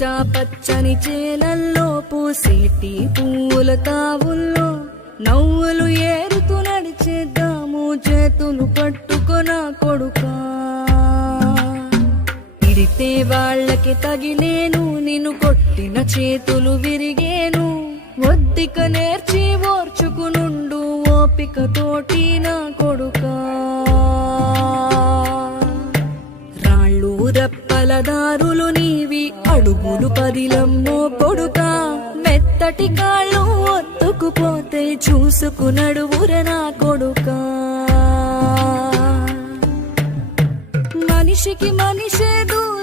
పచ్చా పచ్చని చేలల్లో పూసేటి పువ్వుల తావుల్లో నవ్వులు ఏరుతూ నడిచేద్దాము చేతులు పట్టుకొనా కొడుకా. తిడితే వాళ్ళకి తగిలేను, నిన్ను కొట్టిన చేతులు విరిగేను. ఒద్దిక నేర్చి ఓర్చుకునుండు ఓపిక తోటి నా కొడుకా. రాళ్ళు రెప్పల దారులు నీవి, అడుగులు పదిలమ్మో కొడుకా. మెత్తటి కాళ్ళు ఒత్తుకుపోతే చూసుకునడువుర నా కొడుకా. మనిషికి మనిషే దూరం